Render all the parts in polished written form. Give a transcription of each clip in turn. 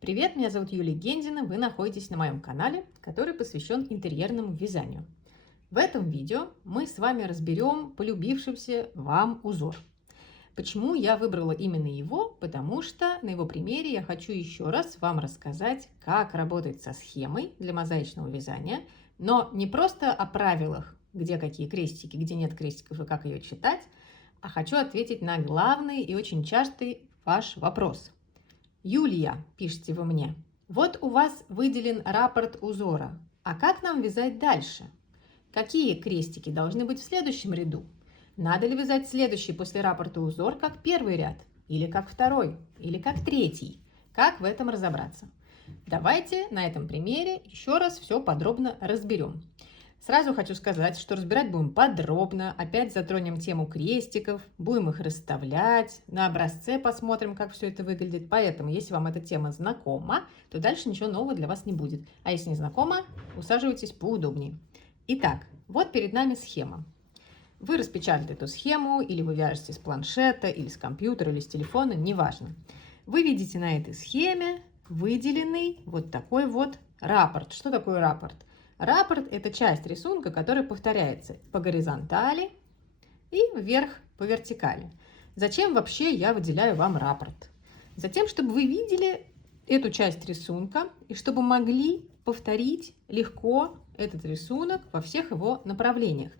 Привет, меня зовут Юлия Гензина, вы находитесь на моем канале, который посвящен интерьерному вязанию. В этом видео мы с вами разберем полюбившийся вам узор. Почему я выбрала именно его? Потому что на его примере я хочу еще раз вам рассказать, как работать со схемой для мозаичного вязания, но не просто о правилах, где какие крестики, где нет крестиков и как ее читать, а хочу ответить на главный и очень частый ваш вопрос. Юлия, пишите вы мне, вот у вас выделен раппорт узора, а как нам вязать дальше? Какие крестики должны быть в следующем ряду? Надо ли вязать следующий после раппорта узор как первый ряд? Или как второй? Или как третий? Как в этом разобраться? Давайте на этом примере еще раз все подробно разберем. Сразу хочу сказать, что разбирать будем подробно, опять затронем тему крестиков, будем их расставлять, на образце посмотрим, как все это выглядит. Поэтому, если вам эта тема знакома, то дальше ничего нового для вас не будет. А если не знакома, усаживайтесь поудобнее. Итак, вот перед нами схема. Вы распечатали эту схему, или вы вяжете с планшета, или с компьютера, или с телефона, неважно. Вы видите на этой схеме выделенный вот такой вот раппорт. Что такое раппорт? Раппорт – это часть рисунка, которая повторяется по горизонтали и вверх по вертикали. Зачем вообще я выделяю вам раппорт? Затем, чтобы вы видели эту часть рисунка и чтобы могли повторить легко этот рисунок во всех его направлениях.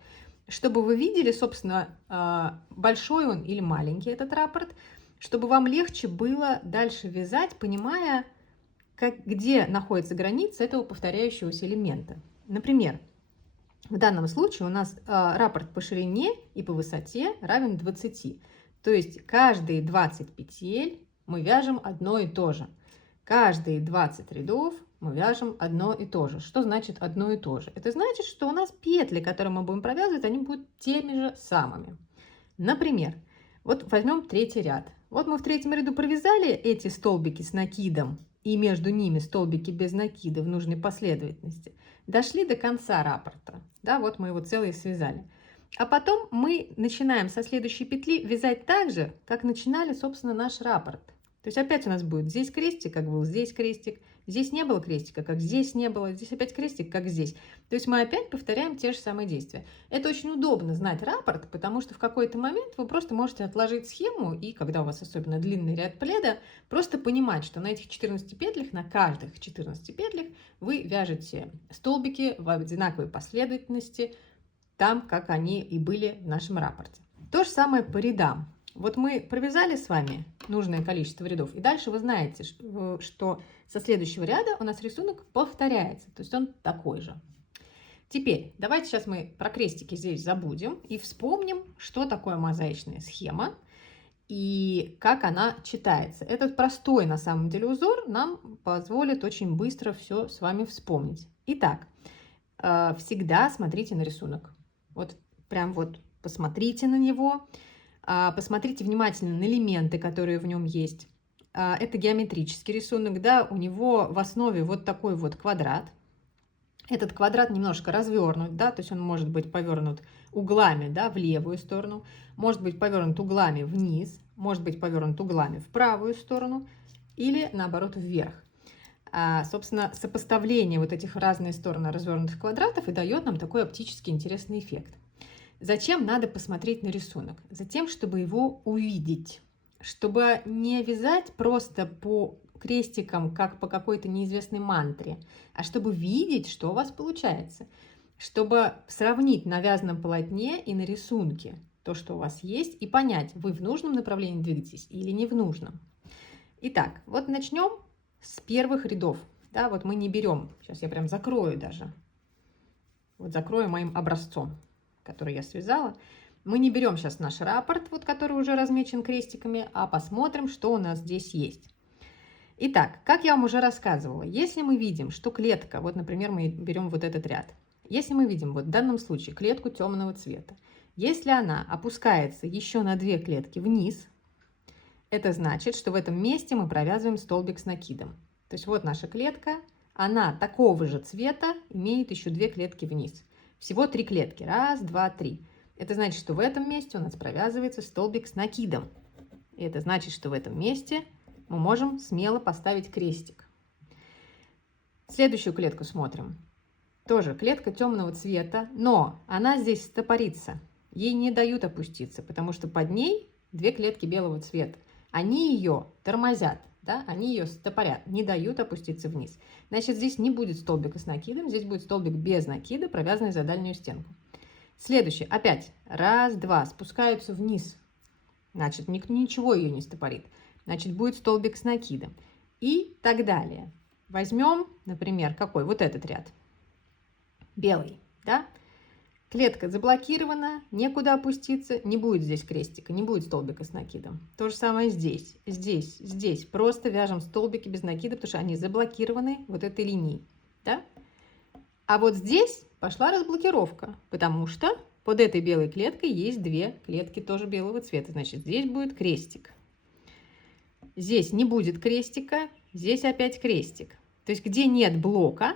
Чтобы вы видели, собственно, большой он или маленький этот раппорт, чтобы вам легче было дальше вязать, понимая, где находится граница этого повторяющегося элемента. Например, в данном случае у нас раппорт по ширине и по высоте равен 20. То есть каждые 20 петель мы вяжем одно и то же. Каждые 20 рядов мы вяжем одно и то же. Что значит одно и то же? Это значит, что у нас петли, которые мы будем провязывать, они будут теми же самыми. Например, вот возьмем третий ряд. Вот мы в третьем ряду провязали эти столбики с накидом, и между ними столбики без накида в нужной последовательности. Дошли до конца раппорта. Да, вот мы его целый связали. А потом мы начинаем со следующей петли вязать так же, как начинали, собственно, наш раппорт. То есть опять у нас будет здесь крестик, как был здесь крестик, здесь не было крестика, как здесь не было, здесь опять крестик, как здесь. То есть мы опять повторяем те же самые действия. Это очень удобно знать раппорт, потому что в какой-то момент вы просто можете отложить схему, и когда у вас особенно длинный ряд пледа, просто понимать, что на этих 14 петлях, на каждых 14 петлях вы вяжете столбики в одинаковой последовательности, там, как они и были в нашем раппорте. То же самое по рядам. Вот мы провязали с вами нужное количество рядов, и дальше вы знаете, что со следующего ряда у нас рисунок повторяется, то есть он такой же. Теперь давайте сейчас мы про крестики здесь забудем и вспомним, что такое мозаичная схема и как она читается. Этот простой на самом деле узор нам позволит очень быстро все с вами вспомнить. Итак, всегда смотрите на рисунок. Вот прям вот посмотрите на него. Посмотрите внимательно на элементы, которые в нем есть. Это геометрический рисунок, да, у него в основе вот такой вот квадрат. Этот квадрат немножко развернут, да, то есть он может быть повернут углами, да, в левую сторону, может быть повернут углами вниз, может быть повернут углами в правую сторону или наоборот вверх. Собственно, сопоставление вот этих в разные стороны развернутых квадратов и дает нам такой оптически интересный эффект. Зачем надо посмотреть на рисунок? Затем, чтобы его увидеть, чтобы не вязать просто по крестикам, как по какой-то неизвестной мантре, а чтобы видеть, что у вас получается, чтобы сравнить на вязаном полотне и на рисунке то, что у вас есть, и понять, вы в нужном направлении двигаетесь или не в нужном. Итак, вот начнем с первых рядов. Да, вот мы не берем, сейчас я прям закрою даже, вот закрою моим образцом, который я связала. Мы не берем сейчас наш раппорт, вот, который уже размечен крестиками, а посмотрим, что у нас здесь есть. Итак, как я вам уже рассказывала, если мы видим, что клетка, вот, например, мы берем вот этот ряд, если мы видим вот в данном случае клетку темного цвета, если она опускается еще на 2 клетки вниз, это значит, что в этом месте мы провязываем столбик с накидом. То есть вот наша клетка, она такого же цвета, имеет еще 2 клетки вниз. Всего 3 клетки. 1, 2, 3. Это значит, что в этом месте у нас провязывается столбик с накидом. И это значит, что в этом месте мы можем смело поставить крестик. Следующую клетку смотрим. Тоже клетка темного цвета, но она здесь стопорится. Ей не дают опуститься, потому что под ней две клетки белого цвета. Они ее тормозят, да? Они ее стопорят, не дают опуститься вниз. Значит, здесь не будет столбика с накидом, здесь будет столбик без накида, провязанный за дальнюю стенку. Следующий, опять, раз, два, спускаются вниз. Значит, ничего ее не стопорит. Значит, будет столбик с накидом. И так далее. Возьмем, например, какой? Вот этот ряд. Белый, да? Клетка заблокирована, некуда опуститься, не будет здесь крестика, не будет столбика с накидом. То же самое здесь, здесь, здесь. Просто вяжем столбики без накида, потому что они заблокированы вот этой линией, да? А вот здесь пошла разблокировка, потому что под этой белой клеткой есть две клетки тоже белого цвета. Значит, здесь будет крестик. Здесь не будет крестика, здесь опять крестик. То есть, где нет блока,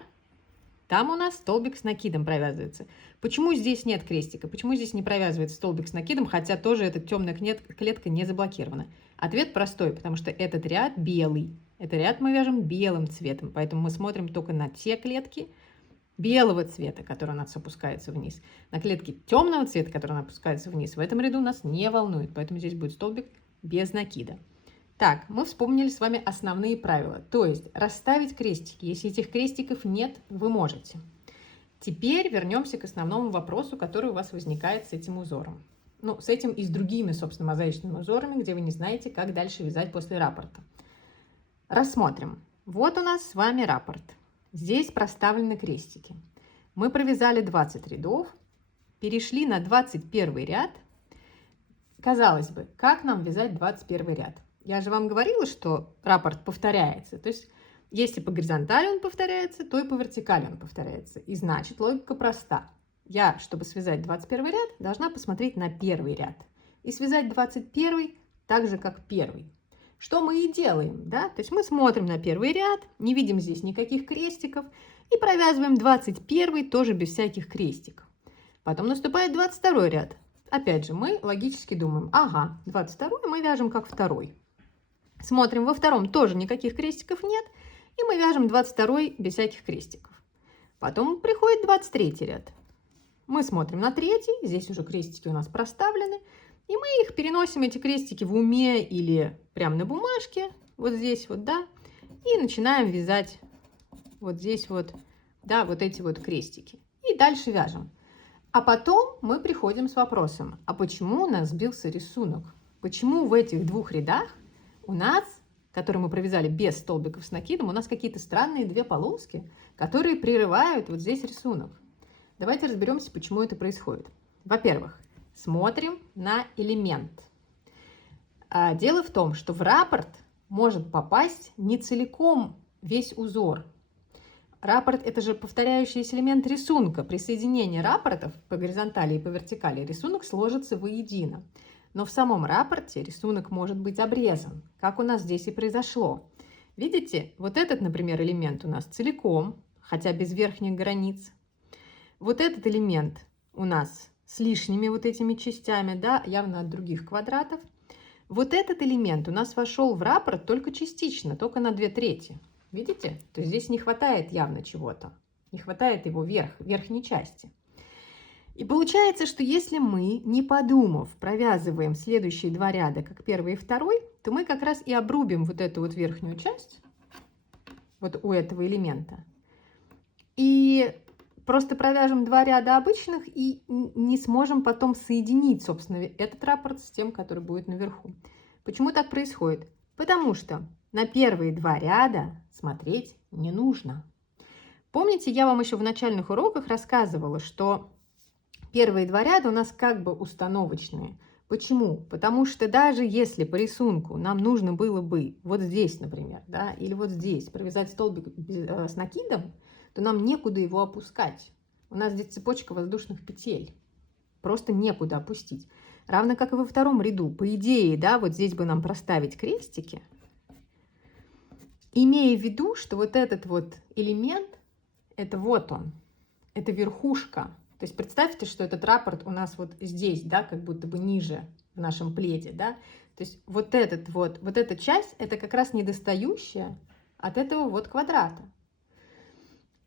там у нас столбик с накидом провязывается. Почему здесь нет крестика? Почему здесь не провязывается столбик с накидом, хотя тоже эта темная клетка не заблокирована? Ответ простой, потому что этот ряд белый. Этот ряд мы вяжем белым цветом, поэтому мы смотрим только на те клетки белого цвета, которые у нас опускаются вниз. На клетки темного цвета, которые опускаются вниз, в этом ряду нас не волнует, поэтому здесь будет столбик без накида. Так, мы вспомнили с вами основные правила, то есть расставить крестики. Если этих крестиков нет, вы можете. Теперь вернемся к основному вопросу, который у вас возникает с этим узором. Ну, с этим и с другими, собственно, мозаичными узорами, где вы не знаете, как дальше вязать после раппорта. Рассмотрим. Вот у нас с вами раппорт. Здесь проставлены крестики. Мы провязали 20 рядов, перешли на 21 ряд. Казалось бы, как нам вязать 21 ряд? Я же вам говорила, что раппорт повторяется. То есть, если по горизонтали он повторяется, то и по вертикали он повторяется. И значит, логика проста. Я, чтобы связать 21 ряд, должна посмотреть на первый ряд. И связать 21 так же, как первый. Что мы и делаем, да? То есть, мы смотрим на первый ряд, не видим здесь никаких крестиков. И провязываем 21 тоже без всяких крестиков. Потом наступает 22 ряд. Опять же, мы логически думаем, ага, 22 мы вяжем как второй. Смотрим, во втором тоже никаких крестиков нет, и мы вяжем 22 без всяких крестиков. Потом приходит 23 ряд. Мы смотрим на третий, здесь уже крестики у нас проставлены, и мы их переносим, эти крестики, в уме или прямо на бумажке, вот здесь вот, да, и начинаем вязать вот здесь вот, да, вот эти вот крестики. И дальше вяжем. А потом мы приходим с вопросом, а почему у нас сбился рисунок? Почему в этих двух рядах у нас, которые мы провязали без столбиков с накидом, у нас какие-то странные две полоски, которые прерывают вот здесь рисунок. Давайте разберемся, почему это происходит. Во-первых, смотрим на элемент. Дело в том, что в раппорт может попасть не целиком весь узор. Раппорт – это же повторяющийся элемент рисунка. При соединении раппортов по горизонтали и по вертикали рисунок сложится воедино. Но в самом раппорте рисунок может быть обрезан, как у нас здесь и произошло. Видите, вот этот, например, элемент у нас целиком, хотя без верхних границ. Вот этот элемент у нас с лишними вот этими частями, да, явно от других квадратов. Вот этот элемент у нас вошел в раппорт только частично, только на 2/3. Видите? То есть здесь не хватает явно чего-то, не хватает его верхней части. И получается, что если мы, не подумав, провязываем следующие два ряда, как первый и второй, то мы как раз и обрубим вот эту вот верхнюю часть, вот у этого элемента. И просто провяжем два ряда обычных и не сможем потом соединить, собственно, этот раппорт с тем, который будет наверху. Почему так происходит? Потому что на первые два ряда смотреть не нужно. Помните, я вам еще в начальных уроках рассказывала, что первые два ряда у нас как бы установочные. Почему? Потому что даже если по рисунку нам нужно было бы вот здесь, например, да, или вот здесь провязать столбик с накидом, то нам некуда его опускать. У нас здесь цепочка воздушных петель. Просто некуда опустить. Равно как и во втором ряду. По идее, да, вот здесь бы нам проставить крестики, имея в виду, что вот этот вот элемент, это вот он, это верхушка. То есть представьте, что этот раппорт у нас вот здесь, да, как будто бы ниже в нашем пледе, да. То есть вот эта часть, это как раз недостающая от этого вот квадрата.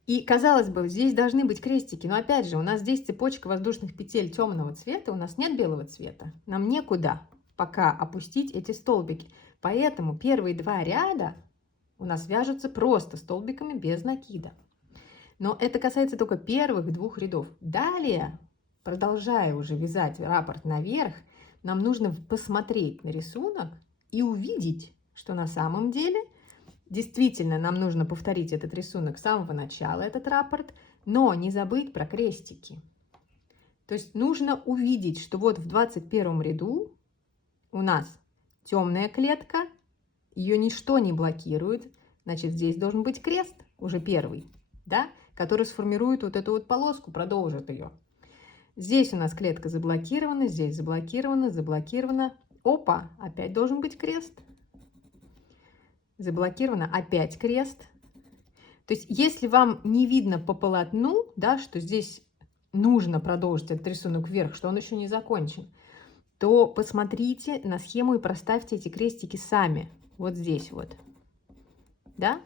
И, казалось бы, здесь должны быть крестики, но опять же, у нас здесь цепочка воздушных петель темного цвета, у нас нет белого цвета. Нам некуда пока опустить эти столбики. Поэтому первые 2 ряда у нас вяжутся просто столбиками без накида. Но это касается только первых 2 рядов. Далее, продолжая уже вязать раппорт наверх, нам нужно посмотреть на рисунок и увидеть, что на самом деле действительно нам нужно повторить этот рисунок с самого начала, этот раппорт, но не забыть про крестики. То есть нужно увидеть, что вот в 21 ряду у нас темная клетка, ее ничто не блокирует, значит, здесь должен быть крест, уже первый, да, который сформирует вот эту вот полоску, продолжит ее. Здесь у нас клетка заблокирована, здесь заблокирована, заблокирована. Опа, опять должен быть крест. Заблокировано, опять крест. То есть, если вам не видно по полотну, да, что здесь нужно продолжить этот рисунок вверх, что он еще не закончен, то посмотрите на схему и проставьте эти крестики сами. Вот здесь вот. Да?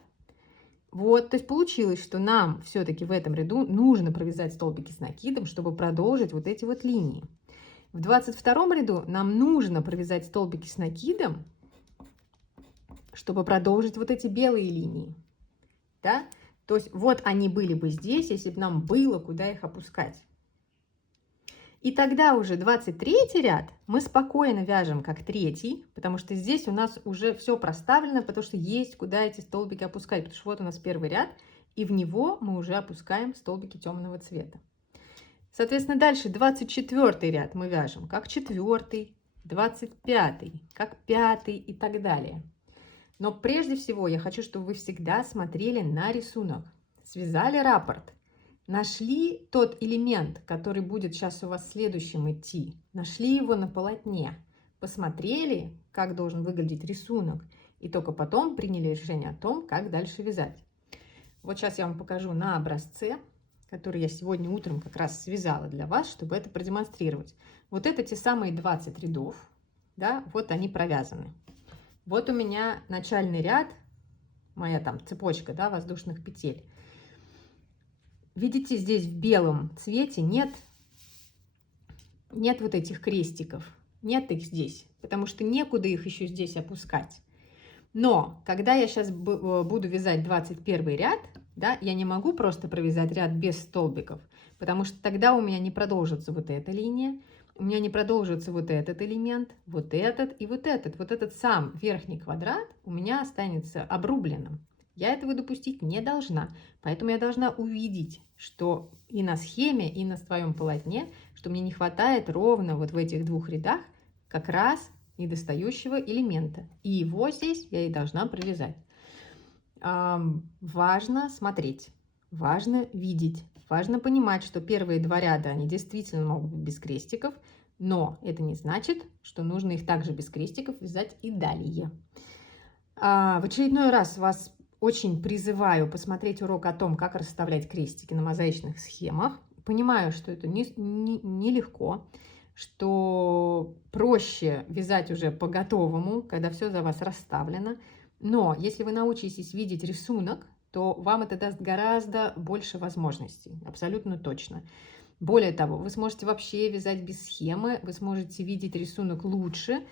Вот, то есть получилось, что нам все-таки в этом ряду нужно провязать столбики с накидом, чтобы продолжить вот эти вот линии. В 22 ряду нам нужно провязать столбики с накидом, чтобы продолжить вот эти белые линии. Да? То есть вот они были бы здесь, если бы нам было куда их опускать. И тогда уже 23 ряд мы спокойно вяжем как 3, потому что здесь у нас уже все проставлено, потому что есть куда эти столбики опускать. Потому что вот у нас первый ряд, и в него мы уже опускаем столбики темного цвета. Соответственно, дальше 24 ряд мы вяжем как 4, 25, как 5 и так далее. Но прежде всего я хочу, чтобы вы всегда смотрели на рисунок. Связали раппорт, нашли тот элемент, который будет сейчас у вас следующим идти, нашли его на полотне, посмотрели, как должен выглядеть рисунок, и только потом приняли решение о том, как дальше вязать. Вот сейчас я вам покажу на образце, который я сегодня утром как раз связала для вас, чтобы это продемонстрировать. Вот это те самые 20 рядов, да, вот они провязаны. Вот у меня начальный ряд, моя там цепочка, да, воздушных петель. Видите, здесь в белом цвете нет вот этих крестиков, нет их здесь, потому что некуда их еще здесь опускать. Но когда я сейчас буду вязать 21 ряд, да, я не могу просто провязать ряд без столбиков, потому что тогда у меня не продолжится вот эта линия, у меня не продолжится вот этот элемент, вот этот и вот этот. Вот этот сам верхний квадрат у меня останется обрубленным. Я этого допустить не должна. Поэтому я должна увидеть, что и на схеме, и на своем полотне, что мне не хватает ровно вот в этих 2 рядах как раз недостающего элемента. И его здесь я и должна провязать. Важно смотреть, важно видеть. Важно понимать, что первые 2 ряда, они действительно могут быть без крестиков, но это не значит, что нужно их также без крестиков вязать и далее. В очередной раз вас очень призываю посмотреть урок о том, как расставлять крестики на мозаичных схемах. Понимаю, что это нелегко, что проще вязать уже по готовому, когда все за вас расставлено. Но если вы научитесь видеть рисунок, то вам это даст гораздо больше возможностей, абсолютно точно. Более того, вы сможете вообще вязать без схемы, вы сможете видеть рисунок лучше,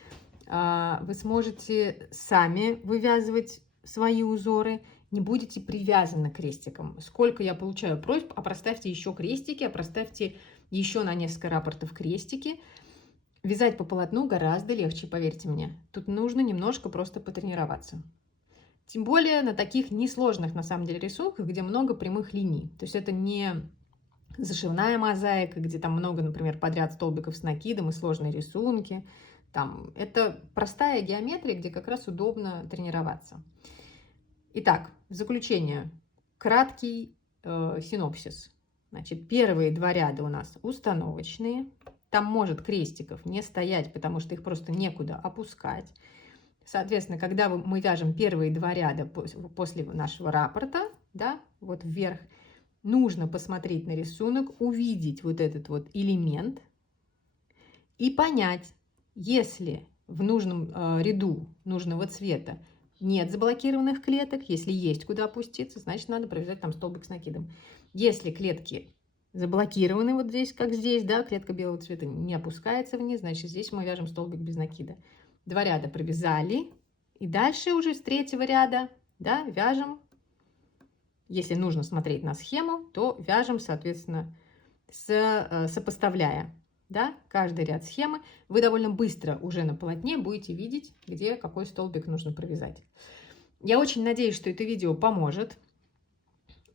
вы сможете сами вывязывать свои узоры, не будете привязаны к крестикам. Сколько я получаю просьб, а проставьте еще крестики, а проставьте еще на несколько раппортов крестики. Вязать по полотну гораздо легче, поверьте мне. Тут нужно немножко просто потренироваться. Тем более на таких несложных, на самом деле, рисунках, где много прямых линий. То есть это не зашивная мозаика, где там много, например, подряд столбиков с накидом и сложные рисунки. Там, это простая геометрия, где как раз удобно тренироваться. Итак, в заключение, краткий синопсис. Значит, первые 2 ряда у нас установочные. Там может крестиков не стоять, потому что их просто некуда опускать. Соответственно, когда мы вяжем первые 2 ряда после нашего раппорта, да, вот вверх, нужно посмотреть на рисунок, увидеть вот этот вот элемент и понять, если в нужном ряду нужного цвета нет заблокированных клеток. Если есть куда опуститься, значит, надо провязать там столбик с накидом. Если клетки заблокированы вот здесь, как здесь, да, клетка белого цвета не опускается вниз, значит, здесь мы вяжем столбик без накида. 2 ряда провязали, и дальше уже с 3-го ряда, да, вяжем. Если нужно смотреть на схему, то вяжем, соответственно, сопоставляя, да, каждый ряд схемы. Вы довольно быстро уже на полотне будете видеть, где какой столбик нужно провязать. Я очень надеюсь, что это видео поможет.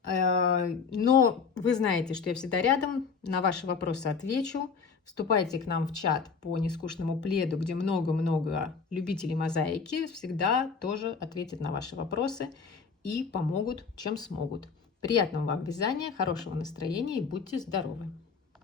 Но вы знаете, что я всегда рядом, на ваши вопросы отвечу. Вступайте к нам в чат по нескучному пледу, где много-много любителей мозаики. Всегда тоже ответят на ваши вопросы и помогут, чем смогут. Приятного вам вязания, хорошего настроения и будьте здоровы!